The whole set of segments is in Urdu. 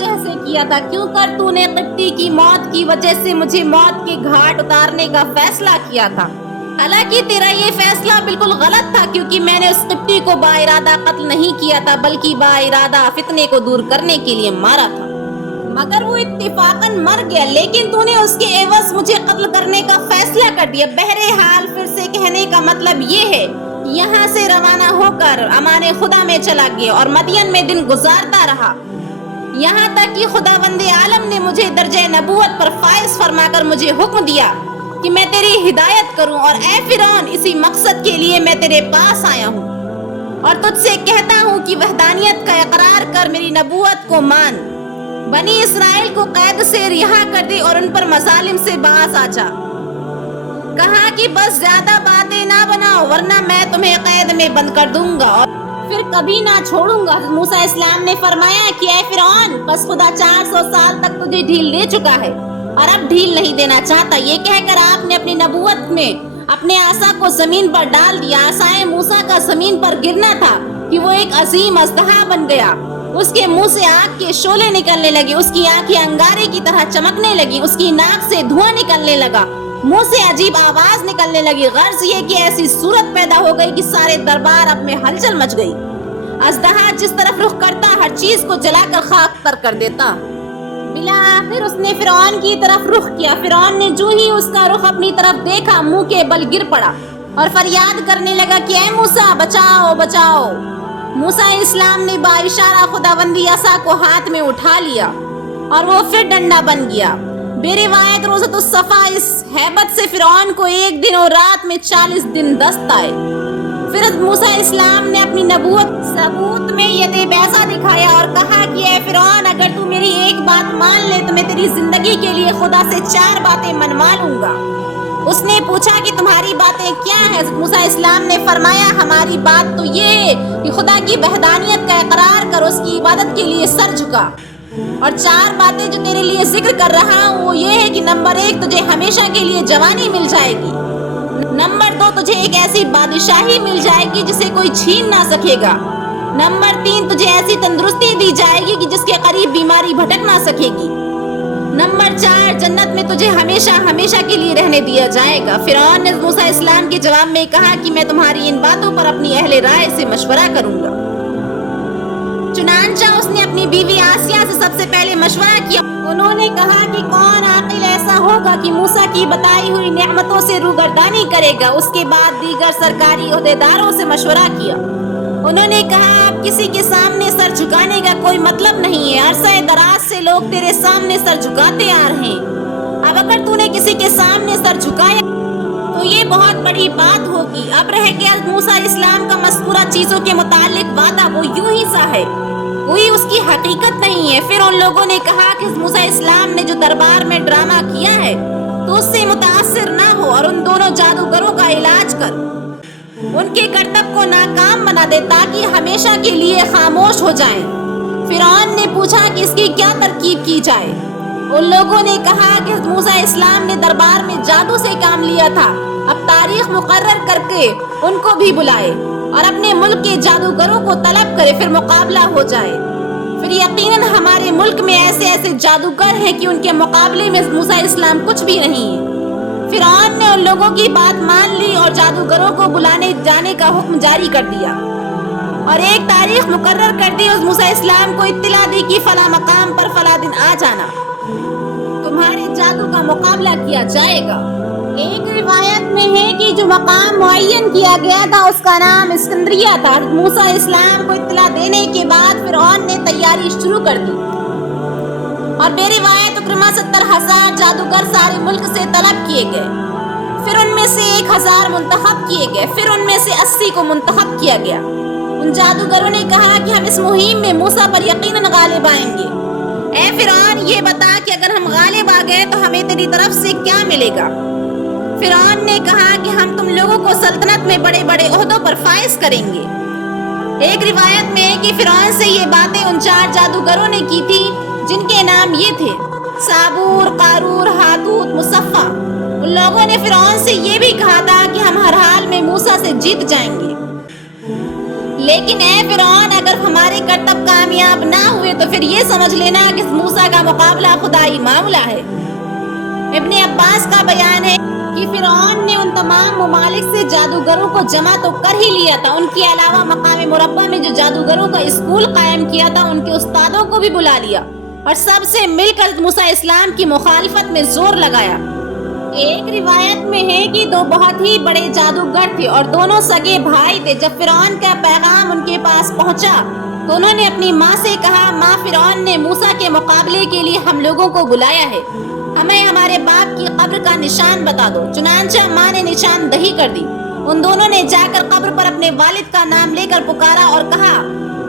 وجہ سے کیا تھا، کیوں کر تو نے قبطی کی موت کی وجہ سے مجھے موت کے گھاٹ اتارنے کا فیصلہ کیا تھا؟ حالانکہ تیرا یہ فیصلہ بالکل غلط تھا، کیونکہ میں نے اس قبطی کو با ارادہ قتل نہیں کیا تھا، بلکہ با ارادہ فتنے کو دور کرنے کے لیے مارا تھا۔ مگر وہ اتفاقاً مر گیا، لیکن تو نے اس کے عوض مجھے قتل کرنے کا فیصلہ کر دیا۔ بہرحال پھر سے کہنے کا مطلب یہ ہے کہ یہاں سے روانہ ہو کر امان خدا میں چلا گیا اور مدین میں دن گزارتا رہا، یہاں تک کہ خداوند عالم نے مجھے درجہ نبوت پر فائز فرما کر مجھے حکم دیا کہ میں تیری ہدایت کروں، اور اے فرعون اسی مقصد کے لیے میں تیرے پاس آیا ہوں اور تجھ سے کہتا ہوں کہ وحدانیت کا اقرار کر، میری نبوت کو مان، بنی اسرائیل کو قید سے رہا کر دے اور ان پر مظالم سے باز آ جا۔ کہا کہ بس زیادہ باتیں نہ بناؤ ورنہ میں تمہیں قید میں بند کر دوں گا اور پھر کبھی نہ چھوڑوں گا۔ موسیٰ اسلام نے فرمایا کہ اے فرعون، بس خدا 400 سال تک تجھے ڈھیل دے چکا ہے اور اب ڈھیل نہیں دینا چاہتا۔ یہ کہہ کر آپ نے اپنی نبوت میں اپنے عصا کو زمین پر ڈال دیا۔ عصائے موسیٰ کا زمین پر گرنا تھا کہ وہ ایک عظیم اژدہا بن گیا۔ اس کے منہ سے آگ کے شعلے نکلنے لگے، اس کی آنکھیں انگارے کی طرح چمکنے لگی، اس کی ناک سے دھواں نکلنے لگا، منہ سے عجیب آواز نکلنے لگی۔ غرض یہ کہ ایسی صورت پیدا ہو گئی کہ سارے دربار اب میں ہلچل مچ گئی۔ اژدہا جس طرف رخ کرتا ہر چیز کو جلا کر خاک تر کر دیتا۔ بالآخر اس نے فرعون کی طرف رخ کیا۔ فرعون نے جو ہی اس کا رخ اپنی طرف دیکھا، منہ کے بل گر پڑا اور فریاد کرنے لگا کہ اے موسیٰ، بچاؤ بچاؤ۔ موسیٰ اسلام نے با اشارہ خداوندی عصا کو ہاتھ میں اٹھا لیا اور وہ پھر ڈنڈا بن گیا۔ بے روایت روزۃ الصفا اس ہیبت سے فرعون کو ایک دن اور رات میں 40 دن دست آئے۔ پھر موسیٰ اسلام نے اپنی نبوت ثبوت میں ید بیضا دکھایا اور کہا کہ اے فرعون، اگر تو میری ایک بات مان لے تو میں تیری زندگی کے لیے خدا سے 4 باتیں منوا لوں گا۔ اس نے پوچھا کہ تمہاری باتیں کیا ہیں؟ موسیٰ اسلام نے فرمایا ہماری بات تو یہ ہے کہ خدا کی وحدانیت کا اقرار کر، اس کی عبادت کے لیے سر جھکا، اور 4 باتیں جو تیرے لیے ذکر کر رہا ہوں وہ یہ ہے کہ نمبر 1 تجھے ہمیشہ کے لیے جوانی مل جائے گی، نمبر 2 تجھے ایک ایسی بادشاہی مل جائے گی جسے کوئی چھین نہ سکے گا، نمبر 3 تجھے ایسی تندرستی دی جائے گی کہ جس کے قریب بیماری بھٹک نہ سکے گی، نمبر 4 جنت میں تجھے ہمیشہ ہمیشہ کے لیے رہنے دیا جائے گا۔ فرعون نے موسیٰ اسلام کے جواب میں کہا کہ میں تمہاری ان باتوں پر اپنی اہل رائے سے مشورہ کروں گا۔ چنانچہ اس نے اپنی بیوی آسیہ سے سب سے پہلے مشورہ کیا۔ انہوں نے کہا کہ کون عاقل ایسا ہوگا کہ موسیٰ کی بتائی ہوئی نعمتوں سے روگردانی کرے گا۔ اس کے بعد دیگر سرکاری عہدیداروں سے مشورہ کیا۔ انہوں نے کہا اب کسی کے سامنے سر جھکانے کا کوئی مطلب نہیں ہے، عرصہ دراز سے لوگ تیرے سامنے سر جھکاتے آ رہے ہیں، اب اگر تو نے کسی کے سامنے سر جھکایا تو یہ بہت بڑی بات ہوگی۔ اب رہ گیا موسیٰ اسلام کا مذکورہ چیزوں کے متعلق وعدہ، وہ یوں ہی سا ہے، کوئی اس کی حقیقت نہیں ہے۔ پھر ان لوگوں نے کہا کہ موسیٰ اسلام نے جو دربار میں ڈرامہ کیا ہے تو اس سے متاثر نہ ہو اور ان دونوں جادوگروں کا علاج کر، ان کے کرتب کو ناکام بنا دے تاکہ ہمیشہ کے لیے خاموش ہو جائیں۔ فرعون نے پوچھا کہ اس کی کیا ترکیب کی جائے؟ ان لوگوں نے کہا کہ موسیٰ اسلام نے دربار میں جادو سے کام لیا تھا، اب تاریخ مقرر کر کے ان کو بھی بلائے اور اپنے ملک کے جادوگروں کو طلب کرے، پھر مقابلہ ہو جائے۔ پھر یقیناً ہمارے ملک میں ایسے ایسے جادوگر ہیں کہ ان کے مقابلے میں موسیٰ اسلام کچھ بھی نہیں ہے۔ فرعون نے ان لوگوں کی بات مان لی اور جادوگروں کو بلانے جانے کا حکم جاری کر دیا اور ایک تاریخ مقرر کر دی۔ اس موسیٰ اسلام کو اطلاع دی کہ فلاں مقام پر فلاں دن آ جانا، تمہارے جادو کا مقابلہ کیا جائے گا۔ ایک روایت میں ہے کہ جو مقام معین کیا گیا تھا اس کا نام اسکندریہ تھا۔ موسیٰ اسلام کو اطلاع دینے کے بعد فرعون نے تیاری شروع کر دی اور بے روایت اکرما 70,000 جادوگر سارے ملک سے طلب کیے گئے، پھر ان میں سے 1,000 منتخب کیے گئے، پھر ان میں سے 80 کو منتخب کیا گیا۔ ان جادوگروں نے کہا کہ ہم اس مہم میں موسیٰ پر یقیناً غالب آئیں گے۔ اے فرعون یہ بتا کہ اگر ہم غالب آ گئے تو ہمیں تیری طرف سے کیا ملے گا؟ فرعون نے کہا کہ ہم تم لوگوں کو سلطنت میں بڑے بڑے عہدوں پر فائز کریں گے۔ ایک روایت میں ہے کہ فرعون سے یہ باتیں ان 4 جادوگروں نے کی تھی جن کے نام یہ تھے صابور، قارور، ہاتوت، مصفہ۔ ان لوگوں نے فرعون سے یہ بھی کہا تھا کہ ہم ہر حال میں موسیٰ سے جیت جائیں گے، لیکن اے فرعون، اگر ہمارے کرتب کامیاب نہ ہوئے تو پھر یہ سمجھ لینا کہ موسیٰ کا مقابلہ خدائی معاملہ ہے۔ ابن عباس کا بیان ہے کہ فرعون نے ان تمام ممالک سے جادوگروں کو جمع تو کر ہی لیا تھا، ان کے علاوہ مقام مربع میں جو جادوگروں کا اسکول قائم کیا تھا ان کے استادوں کو بھی بلا لیا اور سب سے مل کر موسیٰ اسلام کی مخالفت میں زور لگایا۔ ایک روایت میں ہے کہ دو بہت ہی بڑے جادوگر تھے اور دونوں سگے بھائی تھے۔ جب فرعون کا پیغام ان کے پاس پہنچا تو انہوں نے اپنی ماں سے کہا، ماں، فرعون نے موسیٰ کے مقابلے کے لیے ہم لوگوں کو بلایا ہے، ہمیں ہمارے باپ کی قبر کا نشان بتا دو۔ چنانچہ ماں نے نشان دہی کر دی۔ ان دونوں نے جا کر قبر پر اپنے والد کا نام لے کر پکارا اور کہا،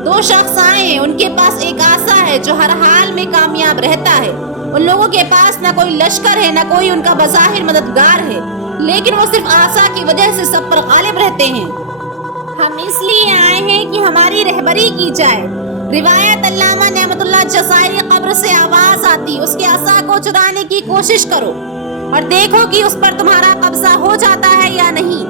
دو شخص آئے ہیں، ان کے پاس ایک عصا ہے جو ہر حال میں کامیاب رہتا ہے۔ ان لوگوں کے پاس نہ کوئی لشکر ہے، نہ کوئی ان کا بظاہر مددگار ہے، لیکن وہ صرف عصا کی وجہ سے سب پر غالب رہتے ہیں۔ ہم اس لیے آئے ہیں کہ ہماری رہبری کی جائے۔ روایت علامہ نعمت اللہ جزائری، قبر سے آواز آتی، اس کے عصا کو چرانے کی کوشش کرو اور دیکھو کہ اس پر تمہارا قبضہ ہو جاتا ہے یا نہیں،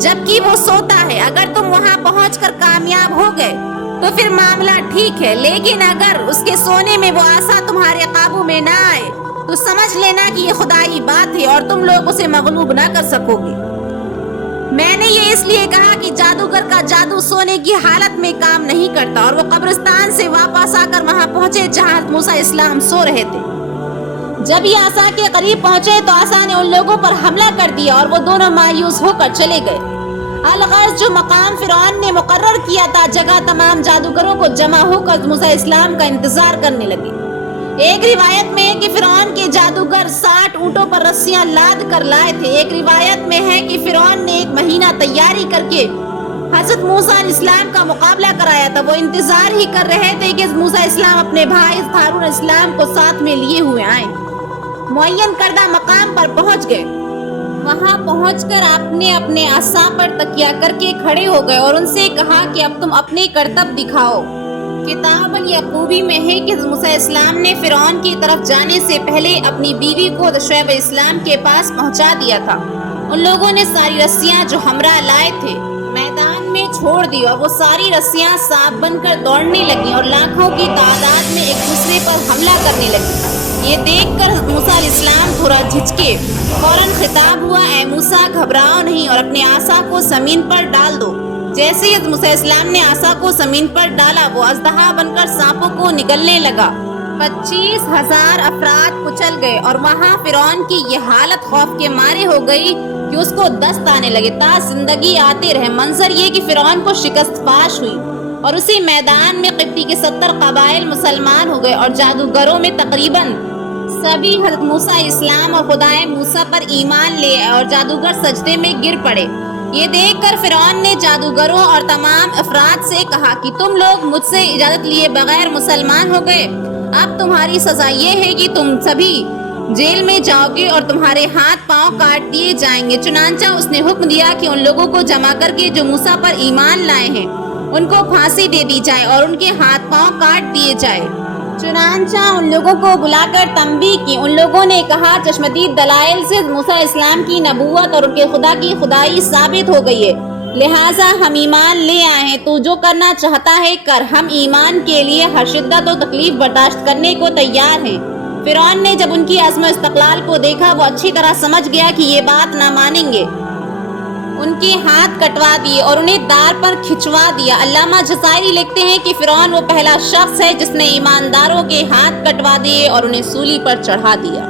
جبکہ وہ سوتا ہے۔ اگر تم وہاں پہنچ کر کامیاب ہو گئے تو پھر معاملہ ٹھیک ہے، لیکن اگر اس کے سونے میں وہ عصا تمہارے قابو میں نہ آئے تو سمجھ لینا کہ یہ خدائی بات ہے اور تم لوگ اسے مغلوب نہ کر سکو گے۔ میں نے یہ اس لیے کہا کہ جادوگر کا جادو سونے کی حالت میں کام نہیں کرتا، اور وہ قبرستان سے واپس آ کر وہاں پہنچے جہاں موسیٰ اسلام سو رہے تھے۔ جب یہ عصا کے قریب پہنچے تو عصا نے ان لوگوں پر حملہ کر دیا اور وہ دونوں مایوس ہو کر چلے گئے۔ الغرض جو مقام فرعون نے مقرر کیا تھا، جگہ تمام جادوگروں کو جمع ہو کر موسیٰ اسلام کا انتظار کرنے لگے۔ ایک روایت میں ہے کہ فرعون کے جادوگر 60 اونٹوں پر رسیاں لاد کر لائے تھے۔ ایک روایت میں ہے کہ فرعون نے 1 مہینہ تیاری کر کے حضرت موسیٰ علیہ السلام کا مقابلہ کرایا تھا۔ وہ انتظار ہی کر رہے تھے کہ موسیٰ اسلام اپنے بھائی ہارون علیہ السلام کو ساتھ میں لیے ہوئے آئیں۔ معین کردہ مقام پر پہنچ گئے۔ وہاں پہنچ کر آپ نے اپنے عصا پر تکیہ کر کے کھڑے ہو گئے اور ان سے کہا کہ اب تم اپنے کرتب دکھاؤ۔ کتاب الیعقوبی میں ہے کہ موسیٰ اسلام نے فرعون کی طرف جانے سے پہلے اپنی بیوی کو شعیب اسلام کے پاس پہنچا دیا تھا۔ ان لوگوں نے ساری رسیاں جو ہمراہ لائے تھے میدان میں چھوڑ دی اور وہ ساری رسیاں سانپ بن کر دوڑنے لگیں اور لاکھوں کی تعداد میں ایک دوسرے پر حملہ کرنے لگی۔ یہ دیکھ کر موسیٰ علیہ السلام تھوڑا جھجکے۔ فوراً خطاب ہوا، اے موسیٰ، گھبراؤ نہیں اور اپنے عصا کو زمین پر ڈال دو۔ جیسے ہی موسیٰ اسلام نے عصا کو زمین پر ڈالا، وہ اژدہا بن کر سانپوں کو نگلنے لگا۔ 25,000 افراد کچل گئے اور وہاں فرعون کی یہ حالت خوف کے مارے ہو گئی کہ اس کو دست آنے لگے تا زندگی آتے رہے۔ منظر یہ کہ فرعون کو شکست پاش ہوئی اور اسی میدان میں قبطی کے 70 قبائل مسلمان ہو گئے اور جادوگروں میں تقریباً سبھی حضرت موسیٰ علیہ السلام اور خدائے موسیٰ پر ایمان لے اور جادوگر سجدے میں گر پڑے۔ یہ دیکھ کر فرعون نے جادوگروں اور تمام افراد سے کہا کہ تم لوگ مجھ سے اجازت لیے بغیر مسلمان ہو گئے، اب تمہاری سزا یہ ہے کہ تم سبھی جیل میں جاؤ گے اور تمہارے ہاتھ پاؤں کاٹ دیے جائیں گے۔ چنانچہ اس نے حکم دیا کہ ان لوگوں کو جمع کر کے جو موسیٰ پر ایمان لائے ہیں ان کو پھانسی دے دی جائے اور ان کے ہاتھ پاؤں کاٹ دیے جائے۔ چنانچہ ان لوگوں کو بلا کر تنبیہ کی۔ ان لوگوں نے کہا، چشمدید دلائل سے موسیٰ اسلام کی نبوت اور ان کے خدا کی خدائی ثابت ہو گئی ہے، لہٰذا ہم ایمان لے آئے ہیں۔ تو جو کرنا چاہتا ہے کر، ہم ایمان کے لیے ہر شدت و تکلیف برداشت کرنے کو تیار ہیں۔ فرعون نے جب ان کی عزم و استقلال کو دیکھا، وہ اچھی طرح سمجھ گیا کہ یہ بات نہ مانیں گے۔ ان کے ہاتھ کٹوا دیے اور انہیں دار پر کھچوا دیا۔ علامہ جزائری لکھتے ہیں کہ فرعون وہ پہلا شخص ہے جس نے ایمانداروں کے ہاتھ کٹوا دیے اور انہیں سولی پر چڑھا دیا۔